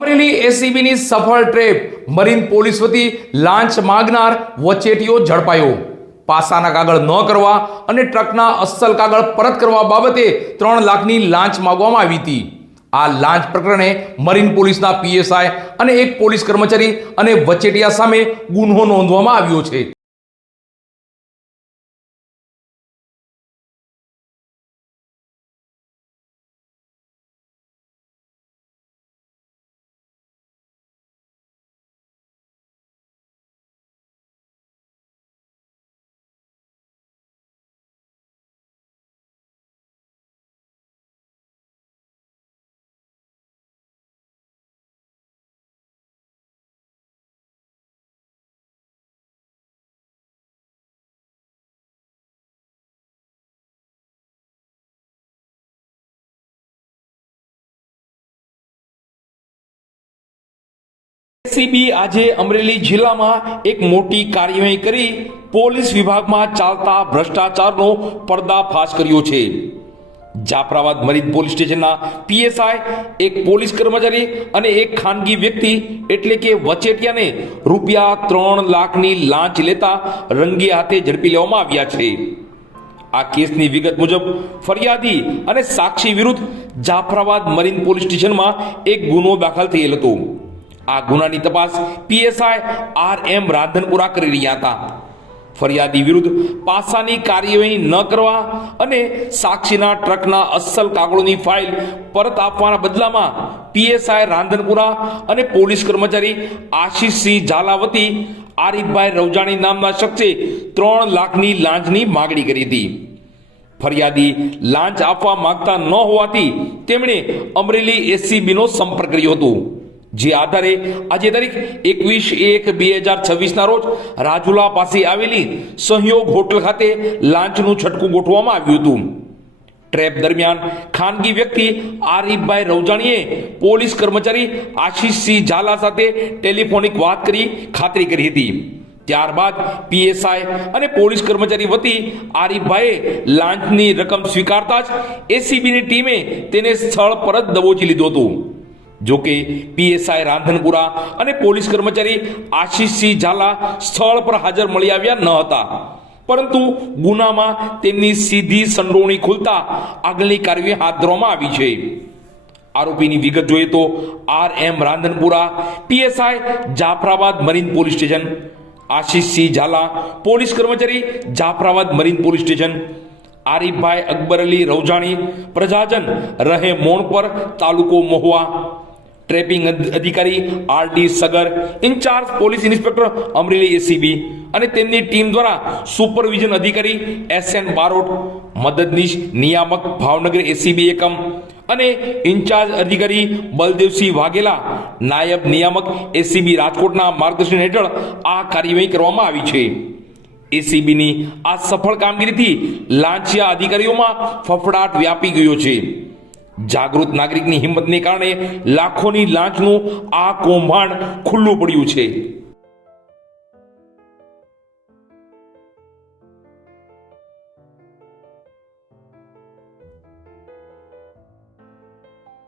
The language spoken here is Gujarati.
અમરેલી એસીબીની સફળ ટ્રેપ. મરીન પોલીસ વતી લાંચ માગનાર વચેટીઓ ઝડપાયો. પાસાના કાગળ ન કરવા અને ટ્રકના અસલ કાગળ પરત કરવા બાબતે ત્રણ લાખની લાંચ માગવામાં આવી હતી. આ લાંચ પ્રકરણે મરીન પોલીસના પીએસઆઈ અને એક પોલીસ કર્મચારી અને વચેટિયા સામે ગુન્હો નોંધવામાં આવ્યો છે. એસીબી આજે અમરેલી જિલ્લામાં એક મોટી કાર્યવાહી કરી. પોલીસ વિભાગમાં ચાલતા ભ્રષ્ટાચારનો પર્દાફાશ કર્યો છે. જાફરાબાદ મરીન પોલીસ સ્ટેશનના પીએસઆઈ, એક પોલીસ કર્મચારી અને એક ખાનગી વ્યક્તિ, એટલે કે વચેટિયાને રૂપિયા ત્રણ લાખની લાંચ લેતા રંગે હાથે ઝડપી લેવામાં આવ્યા છે. આ કેસની વિગત મુજબ ફરિયાદી અને સાક્ષી વિરુદ્ધ જાફરાબાદ મરીન પોલીસ સ્ટેશનમાં એક ગુનો દાખલ થયેલ હતો. આ ગુનાની તપાસ પીએસઆઈ આર એમ રાધનપુરા કરી રહ્યા હતા. ફરિયાદી વિરુદ્ધ પાસાની કાર્યવાહી ન કરવા અને સાક્ષીના ટ્રકના અસલ કાગળોની ફાઇલ પરત આપવાના બદલામાં પીએસઆઈ રાંધનપુરા અને પોલીસ કર્મચારી આશીષસિંહ ઝાલા વતી આરીફભાઈ રવજાણી નામના શખ્સે ત્રણ લાખની લાંચની માગણી કરી હતી. ફરિયાદી લાંચ આપવા માંગતા ન હોવાથી તેમણે અમરેલી એસીબીનો સંપર્ક કર્યો હતો. જે આધારે આજે તારીખ એકવીસ એક બે હજાર છવ્વીસના રોજ રાજુલા પાસે આવેલી સહયોગ હોટલ ખાતે લાંચનું છટકું ગોઠવવામાં આવ્યું હતું. ટ્રેપ દરમિયાન ખાનગી વ્યક્તિ આરીફભાઈ રવજાણીએ પોલીસ કર્મચારી આશીષસિંહ ઝાલા સાથે ટેલિફોનિક વાત કરી ખાતરી કરી હતી. ત્યારબાદ પીએસઆઈ અને પોલીસ કર્મચારી વતી આરીફભાઈએ લાંચની રકમ સ્વીકારતા જ એસીબીની ટીમે તેને સ્થળ પર જ દબોચી લીધું હતો. જોકે પીએસઆઈ રાંધનપુરા અને પોલીસ કર્મચારી આશીષસિંહ ઝાલા સ્થળ પર હાજર મળી આવ્યા ન હતા. પરંતુ ગુનામાં તેમની સીધી સંડોવણી ખુલતા આગળની કાર્યવાહી હાથ ધરવામાં આવી છે. આરોપીની વિગત જોઈએ તો R M Randhanpura, PSI Jafrabad marine police station, Ashishsinh Zala police કર્મચારી Jafrabad marine police station, Arifbhai Akbar Ali Raujani પ્રજાજન રહે મોણ પર તાલુકો મહુવા ટ્રેપિંગ અધિકારી R D Sagar, incharge police inspector Amreli ACB અને તેમની ટીમ દ્વારા સુપરવિઝન અધિકારી એસ એન બારોટ, મદદનીશ નિયામક ભાવનગર એસીબી એકમ અને ઇન્ચાર્જ અધિકારી બલદેવસિંહ વાઘેલા, નાયબ નિયામક એસીબી રાજકોટના માર્ગદર્શન હેઠળ આ કાર્યવાહી કરવામાં આવી છે. એસીબીની આ સફળ કામગીરીથી લાંચિયા અધિકારીઓમાં ફફડાટ વ્યાપી ગયો છે. જાગૃત નાગરિકની હિંમતને કારણે લાખોની લાંચનું આ કૌભાંડ ખુલ્લું પડ્યું છે.